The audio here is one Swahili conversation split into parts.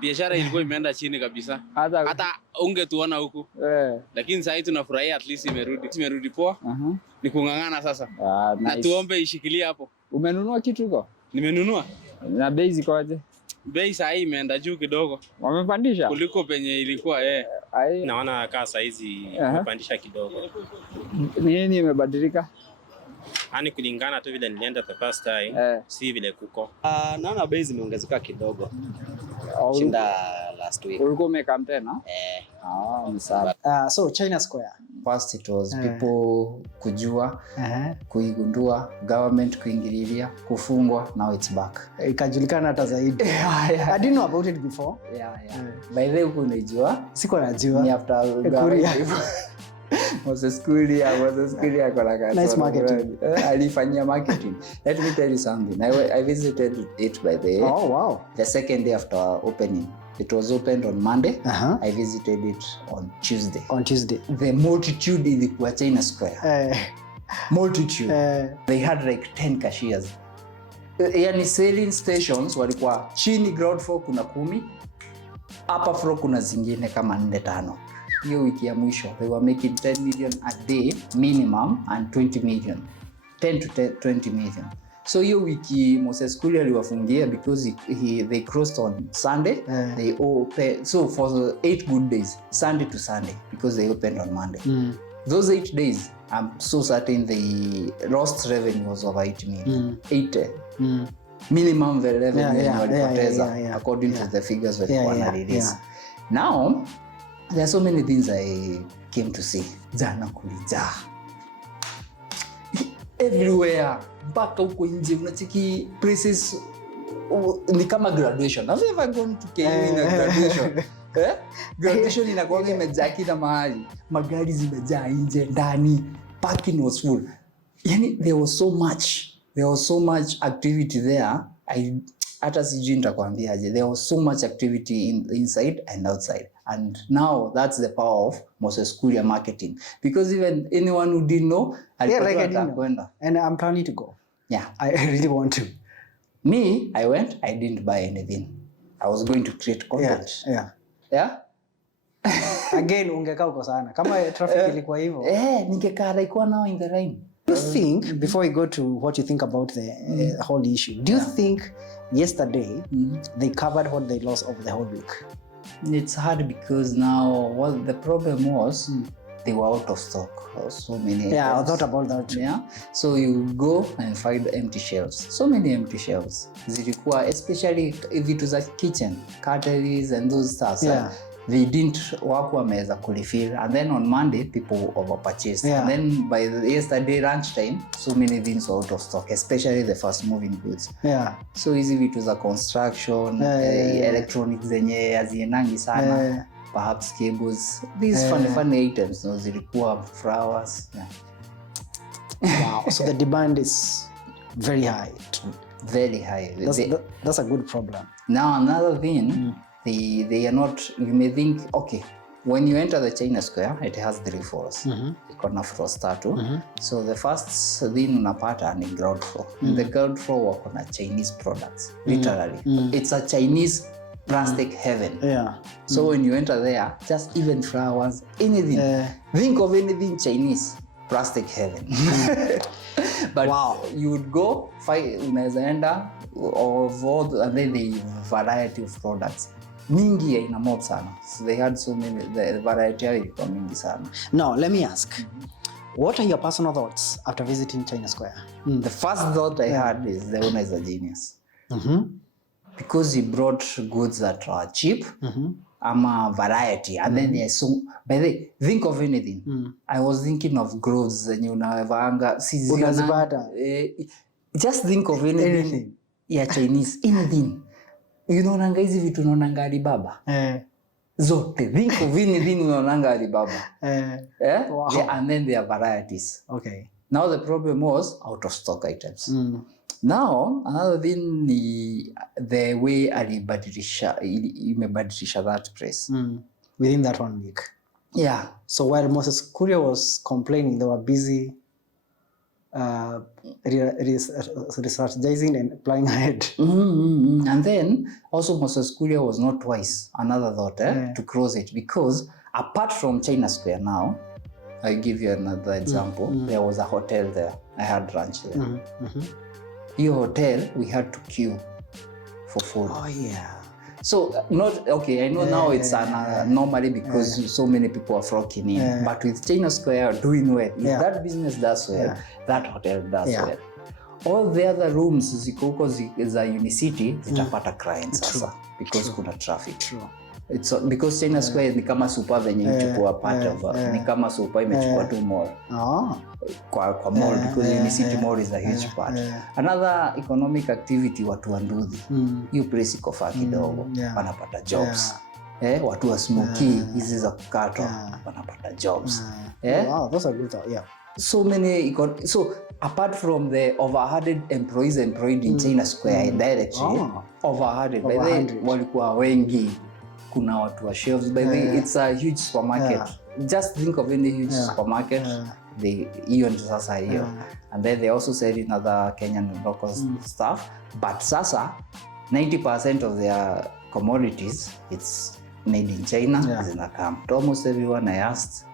biashara ilikuwa imeenda chini kabisa. Hata ungetuona huku. Lakini sasa tunafurahia at least imerudi poa. Ni kungangana sasa. Nice. Na tuombe ishikilie hapo. Umenunua kitu huko? Nimenunua. Na bei ziko aje? Bei sasa imeenda juu kidogo. Wamepandisha? Kuliko penye ilikuwa Naona kaa saa hizi wamepandisha kidogo. Nini imebadilika? Ani kulingana tu vile nilienda the first time, si vile kuko. Naona bei zimeongezeka kidogo. Shinda last week. Ulikuwa umekam tena? Msawa. So China Square. First it was people kujua, kuigundua, government kuingililia, kufungwa, now it's back. Ikajulikana hata zaidi. I didn't know about it before. By the way uko unajua? Siko najua. Ni after Kuria. Moses Kuria kwa lakini. Nice marketing. Alifanyia marketing. Let me tell you something. I visited it by the way. Oh wow. The second day after opening. It was opened on Monday. I visited it on Tuesday. The multitude ilikuwa China Square. Multitude. They had like 10 cashiers. Yani selling stations walikuwa chini ground floor kuna 10. Upper floor kuna zingine kama 4-5. Hiyo wiki ya mwisho they were making 10 million a day minimum and 20 million. 10 to 20 million. So hiyo wiki Moses Kuria aliwafungia because they closed on Sunday. They opened so for 8 good days, Sunday to Sunday, because they opened on Monday. Those 8 days, I'm so certain they lost revenue was over 8 million. 80 minimum revenue walipoteza according to the figures walikuwa release. Now there are so many things I came to see. Jana kulijaa everywhere, mpaka huko nje unacheki places ni kama graduation. Have you ever gone to Kenya in a graduation? Graduation inakuwa imejaa kila mahali, magari zimejaa nje, ndani parking was full. Yani there was so much activity there. Hata sijui nitakwambia aje, there was so much activity inside and outside, and now that's the power of Moses Kuria marketing, because even anyone who didn't know kwenda, and I'm planning to go. I really want to. Me, I went, I didn't buy anything. I was going to create content. Again ungekaa uko sana kama traffic ilikuwa hivyo. Ningekaa like 1 hour in the rain. Do you think, before we go to what you think about the whole issue, do you think yesterday they covered what they lost over the whole week? It's hard because now what the problem was, they were out of stock. So many. I thought about that too. So you go and find empty shelves. So many empty shelves. Zilikuwa especially vitu za kitchen, cutleries and those stuff. They didn't work wameweza kulifill, and then on Monday people overpurchased, and then by yesterday lunchtime so many things were out of stock, especially the fast moving goods. So hizi vitu za construction, electronics zenye haziendangi sana, perhaps cables, these funny items, no, zilikuwa flowers. Wow. So the demand is very high. That's a good problem. Now another thing, they are not, you may think, okay, when you enter the China Square, it has 3 floors. Ikona floors 3. So the first thing unapata ni ground floor. The ground floor wako na Chinese products, literally. It's a Chinese plastic heaven. So when you enter there, just even flowers, anything, think of anything Chinese, plastic heaven. But you would go, unaweza enda and then the variety of products. Mingi ina mob sana. So they had so many, the variety ilikuwa mingi sana. Now, let me ask, what are your personal thoughts after visiting China Square? The first thought I had is the owner is a genius. Because he brought goods that are cheap, ama variety, and then there's so, by the way, think of anything. I was thinking of gloves zenye unavanga, just think of anything. Chinese, anything. You know nanga hizi vitu unaonanga Alibaba. Zote, think of anything unaonanga Alibaba. And then there are varieties. Okay. Now the problem was out of stock items. Now another thing ni the way imebadilisha that place. Within that 1 week. Yeah. So while Moses Kuria was complaining, they were busy restrategizing and planning ahead. And then also Moses Kuria was not twice, another thought to close it, because apart from China Square now, I'll give you another example. There was a hotel there. I had lunch there. Your hotel, we had to queue for food. Oh yeah. So not okay. I know now it's normally because so many people are flocking in. But with China Square doing well, if that business does well, that hotel does well. All the other rooms ziko huko za Unicity zitapata clients sasa because kuna traffic. True. It's because China Square ni kama super venye imechukua part of ni kama super imechukua tu mall. Kwa mall because Unicity Mall is a huge part. Another economic activity watu wa Nduthi. Hiyo place iko far kidogo. Wanapata jobs. Watu wa smoky hizi za kukatwa wanapata jobs. Wow, those are good. Yeah. So many so apart from the over 100 employees employed in China Square indirectly, over 100 by the way walikuwa wengi. Kuna watu wa shelves, by the way it's a huge supermarket. Just think of any huge supermarket, hiyo ndio sasa hiyo. And then they also sell in other Kenyan and local stuff, but sasa 90% of their commodities it's made in China. Zinakam almost everyone I asked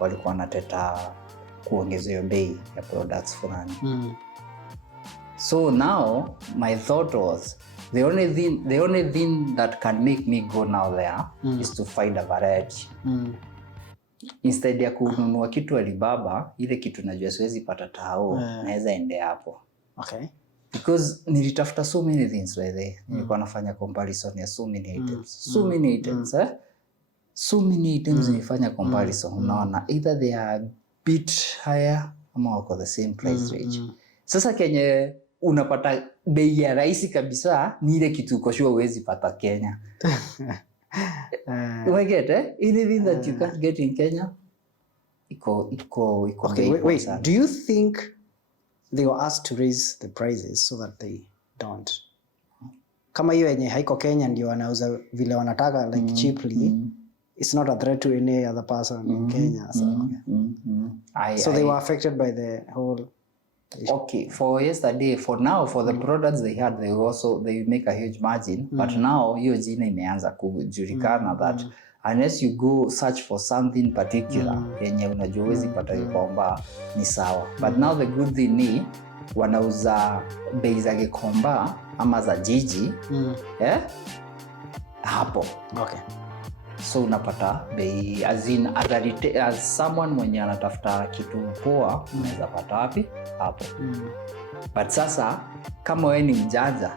walikuwa wanateta kuongezea bei ya products fulani. So now my thought was the only thing that can make me go now there is to find a variety. Instead ya kununua kitu Alibaba, ile kitu najua siwezi pata tao, naweza ende hapo. Okay. Because nilitafuta so many things by the nilikuwa nafanya comparison ya so many items. So many items, so many items nilifanya comparison. Unaona either they are bit higher ama wako the same price range. Sasa kenye unapata bei ya rahisi kabisa ni ile kitu uko sure huwezi pata Kenya. You get anything that you can't get in Kenya? Okay, wait. Do you think they were asked to raise the prices so that they don't? Kama hiyo yenye haiko Kenya ndio wanauza vile wanataka like cheaply. It's not a threat to any other person in Kenya. So, so they were affected by the whole issue. Okay, for yesterday, for now, for the products they had, they make a huge margin. But now, hiyo jina imeanza kujulikana that unless you go search for something particular, yenye unajua huwezi pata Gikomba ni sawa. But now the good thing ni wanauza bei za Gikomba ama za jiji, hapo. Okay. So unapata bei as someone mwenye anatafuta kitu poa unaweza pata wapi hapo. But sasa kama wewe ni mjanja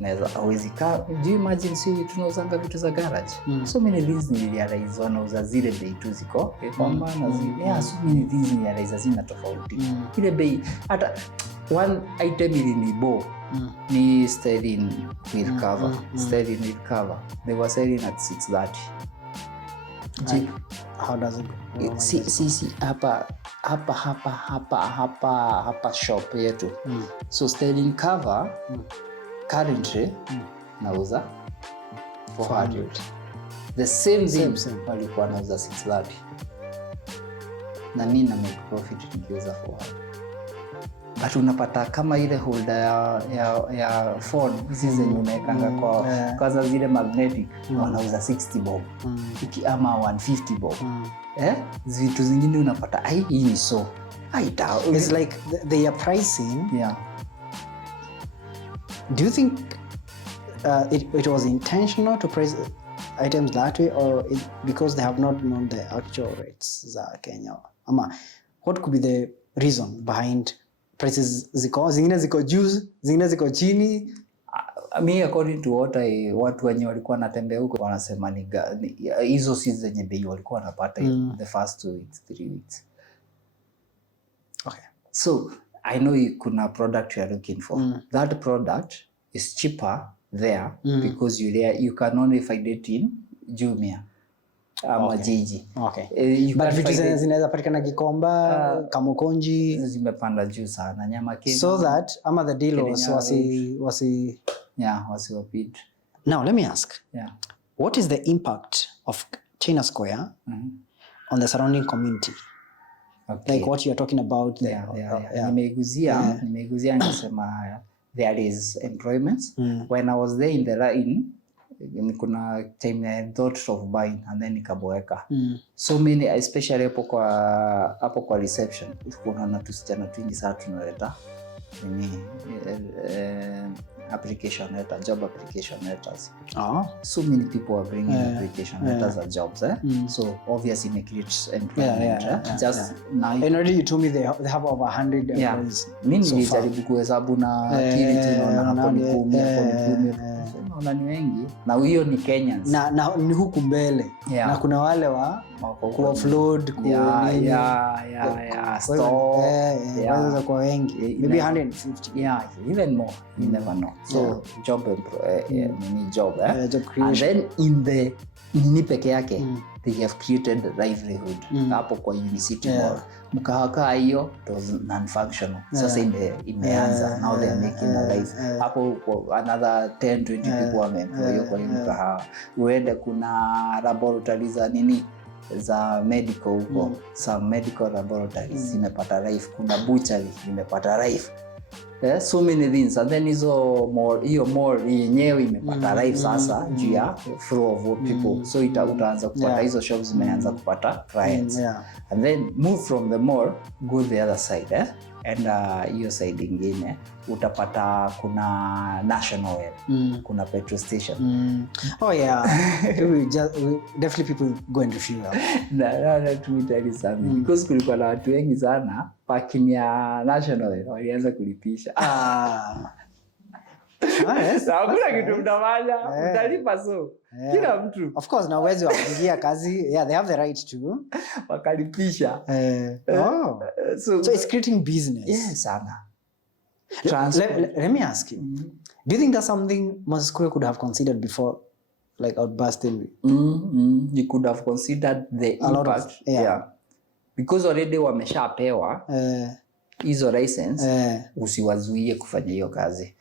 naweza hawezi do you imagine tunauzanga vitu za garage. So many things nilirealize wanauza zile bei tu ziko kwamba na zile so many things nilirealize zina tofauti. Ile bei hata one item ilinibo ni sterling with cover. Sterling with cover they were selling at 630. How does it go? Si hapa shop yetu. So sterling cover currently nauza 400. The same thing walikuwa nauza 630. Na mimi na make profit nikiuza 400. But unapata kama ile holder ya phone hizi zenye unaekanga kwa kaza zile magnetic wanauza 60 bob ama 150 bob. Vitu zingine unapata hii ni so it's like they are pricing. Do you think it was intentional to price items that way, or because they have not known the actual rates za Kenya? Ama what could be the reason behind prices zingine ziko juu, zingine ziko chini? Me according to what watu wenye walikuwa natembea huko wanasema ni hizo si zenye bei walikuwa wanapata the first 2 weeks 3 weeks. Okay. So I know kuna product you are looking for. That product is cheaper there because you can only find it in Jumia. Jiji. Okay. But vitu zinaweza patikana Gikomba, Kamukonji zimepanda juu sana nyama kile. So that ama the deal wasi wapid. Now let me ask. What is the impact of China Square on the surrounding community? Okay. Like what you are talking about there. Nimeiguzia nikasema there is employment. When I was there in the line, kuna time I thought of buying and then nikaboeka. So many, especially hapo kwa reception, kuna na tusichana twingi sana tunaleta application letter, job application letters. So many people are bringing application letters and jobs. So obviously it creates employment. Just now. And already you told me they have over 100 employees. Mimi nilijaribu kuhesabu na akili tunaona hapo ni 10 naona ni wengi. Na hiyo ni Kenyans. Na ni huku mbele. Na kuna wale wa ku-offload store. Kwa wengi. Maybe 150. Even more. You never know. So job job creation. And then in the nini peke yake they have created livelihood hapo kwa university mall. Mkahakaa hiyo it was non-functional. Sasa imeanza now they are making a life. Hapo another 10-20 people wameemploy kwa hiyo mkahawa. Uende kuna laboratories za nini za medical huko. Some medical laboratories zimepata life. Kuna butchery imepata life. So many things. And then hiyo more yenyewe imepata life sasa juu ya flow of people. So utaanza kupata hizo shops zimeanza kupata clients. And then move from the mall, go the other side. And hiyo side ingine utapata kuna national well, kuna petrol station. Oh yeah. Definitely people go and refuel. Let me tell you something. Because kulikuwa na watu wengi sana parking ya national well walianza kulipisha. Hakuna kitu mtafanya, mtalipa so. Kila mtu. Of course na uwezo wa kuingia kazi, they have the right to wakalipisha. So it's creating business. Yes, sana. Let me ask you. Do you think that's something Moses Kuria could have considered before like outbursting? You could have considered the impact. Because already wameshapewa hizo license, usiwazuie kufanya hiyo kazi.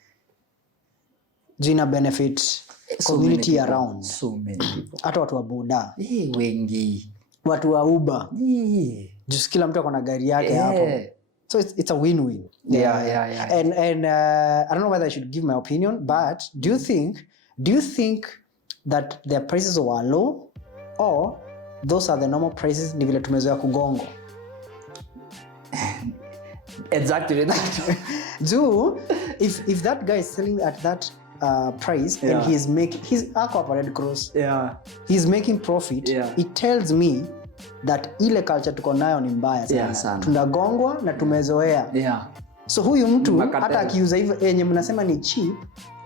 Jina benefit community around. So many people. Hata watu wa boda. Wengi. Watu wa Uber. Just kila mtu akona gari yake hapo. So it's a win-win. And I don't know whether I should give my opinion, but do you think that their prices were low or those are the normal prices ni vile tumezoea kugongo? Exactly that. If that guy is selling at that price and he's ako Red Cross, he's making profit, it tells me that ile culture tuko nayo ni mbaya sana. Tunagongwa na tumezoea. So huyu mtu hata akiuza hivyo yenye mnasema ni cheap,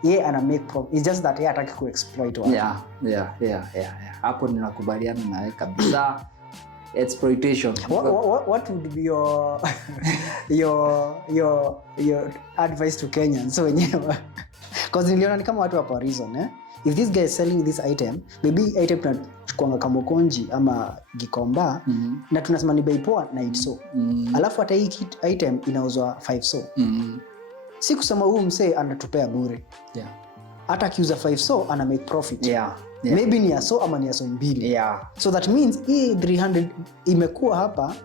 yeye ana make profit. It's just that yeye hataki ku-exploit watu. Hapo ninakubaliana nawe kabisa. Exploitation. What would be your advice to Kenyans wenyewe? Because niliona ni kama watu wa reason if this guy is selling this item, maybe item tunachukua kama Konji ama Gikomba na tunasema ni bei poa na it's so. Alafu hata hii item inauzwa 5 so. Si kusema huyu msee anatupea bure. Hata akiuza 5 so ana make profit. Maybe ni so ama ni so mbili. So that means hii 300 imekuwa hapa.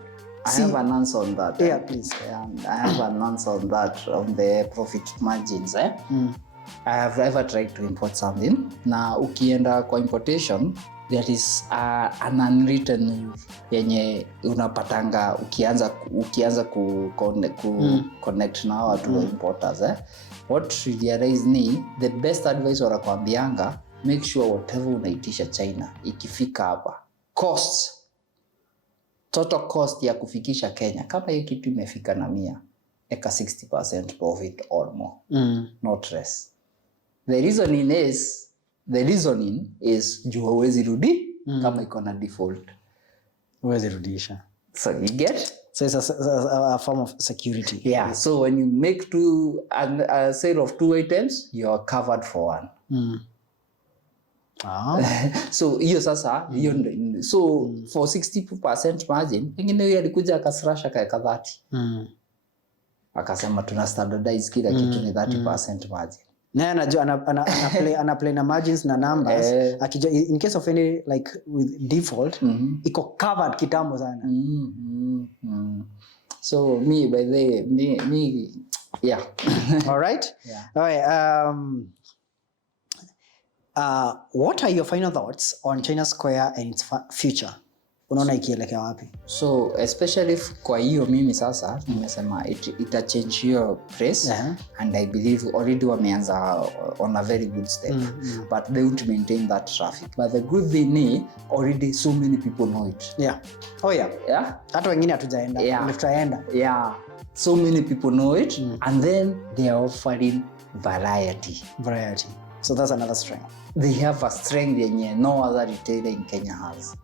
I have an answer on that. Please. I have an answer on that, on the profit margins. I have ever tried to import something. Na ukienda kwa importation, there is an unwritten rule yenye unapatanga ukianza connect na watu wa importers. What you realize ni the best advice wanakuambianga, make sure whatever unaitisha China ikifika hapa total cost ya kufikisha Kenya, kama hiyo kitu imefika na 100, eka 60% profit or more. Not less. The reasoning is juu huwezi rudi kama iko na default. Huwezi rudisha. So you get? So it's a form of security. So when you make a sale of 2 items, you are covered for 1. So hiyo sasa so for 60% margin pengine yeye alikuja akasrasha kaeka 30. Akasema tuna standardize kila kitu ni 30% margin. Na anajua ana play na margins na numbers. Akijua in case of any like with default, iko covered kitambo sana. So me by the me yeah. All right? Yeah. All right. What are your final thoughts on China Square and its future? Unaona ikielekea wapi? So especially kwa hiyo mimi sasa nimesema ita change your place, and I believe already wameanza on a very good step, but they would maintain that traffic. But the good thing is already so many people know it. Yeah. Oh yeah. Yeah. Hata wengine hatujaenda. Yeah. Tutaenda. Yeah. So many people know it, and then they are offering variety. So that's another strength. They have a strength yenye no other retailer in Kenya has.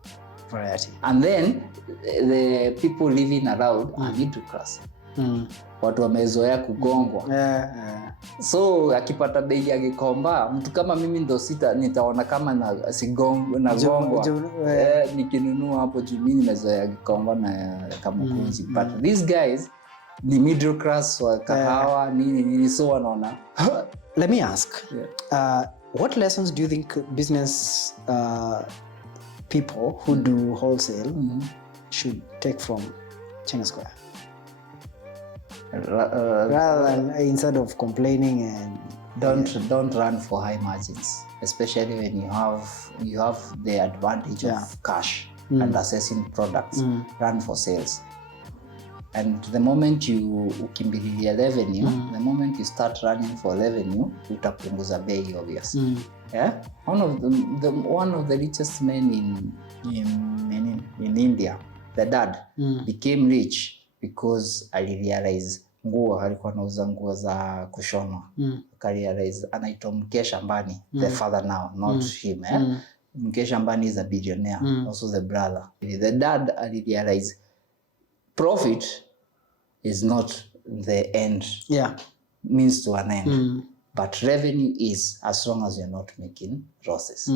Variety. And then the people living around are middle class. Watu wamezoea kugongwa. So akipata bei ya Gikomba, mtu kama mimi ndo nitaona kama nagongwa. Nikinunua hapo juu mimi nimezoea Gikomba na kama kunji. But these guys ni middle class wa kahawa nini so wanaona. Let me ask. What lessons do you think business people who do wholesale should take from China Square? Rather than instead of complaining and don't run for high margins, especially when you have the advantage of cash and assessing products. Run for sales. And the moment you ukimbililia revenue, the moment you start running for revenue, utapunguza bei obvious. Yeah, one of the richest men in India, the dad became rich because alirealize nguo alikuwa anauza nguo za kushona. Akarealize anaitwa Mukesh Ambani, the father now, not him. Mukesh Ambani is a billionaire, also the brother. The dad alirealize profit is not the end, means to an end. But revenue is, as long as you're not making losses.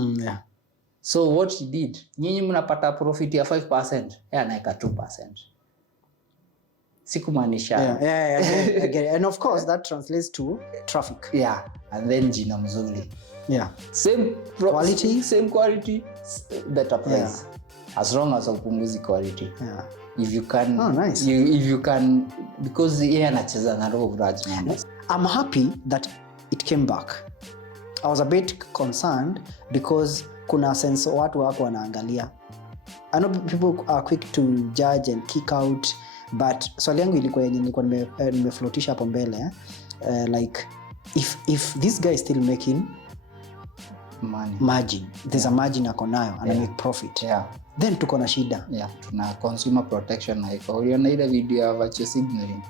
So what he did, nyinyi mnapata profit ya 5%, anaeka 2%. Sikumaanisha. I get it. And of course that translates to traffic. Yeah, and then jina mzuri. Yeah. Same quality, better price. As long as upunguzi quality. Yeah. If you can, nice. If you can, because anacheza na roho Raj members. I'm happy that it came back. I was a bit concerned because kuna sense watu wako wanaangalia. I know people are quick to judge and kick out, but swali yangu ilikuwa yenye nilikuwa nimefloatisha hapo mbele, like if this guy is still making margin, there's a margin ako nayo and make profit. Then tuko na shida. Tuna consumer protection na iko. Uliona ile video ya virtue signaling?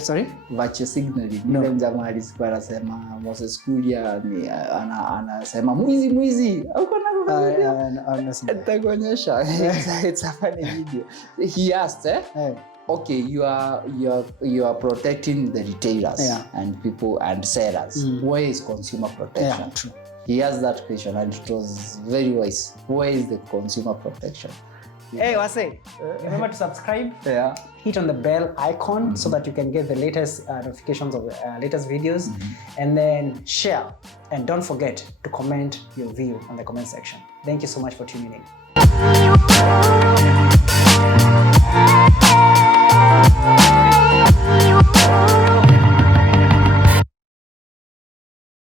Sorry? Virtue signaling. Ile mjamaa alikuwa anasema Moses Kuria anasema mwizi. Hauko na atakuonyesha. It's a funny video. He asked, okay, you are protecting the retailers and people and sellers. Where is consumer protection? True. He asked that question and it was very wise. Where is the consumer protection? Hey, Wase, remember to subscribe. Hit on the bell icon so that you can get the latest notifications of the latest videos, and then share. And don't forget to comment your view on the comment section. Thank you so much for tuning in.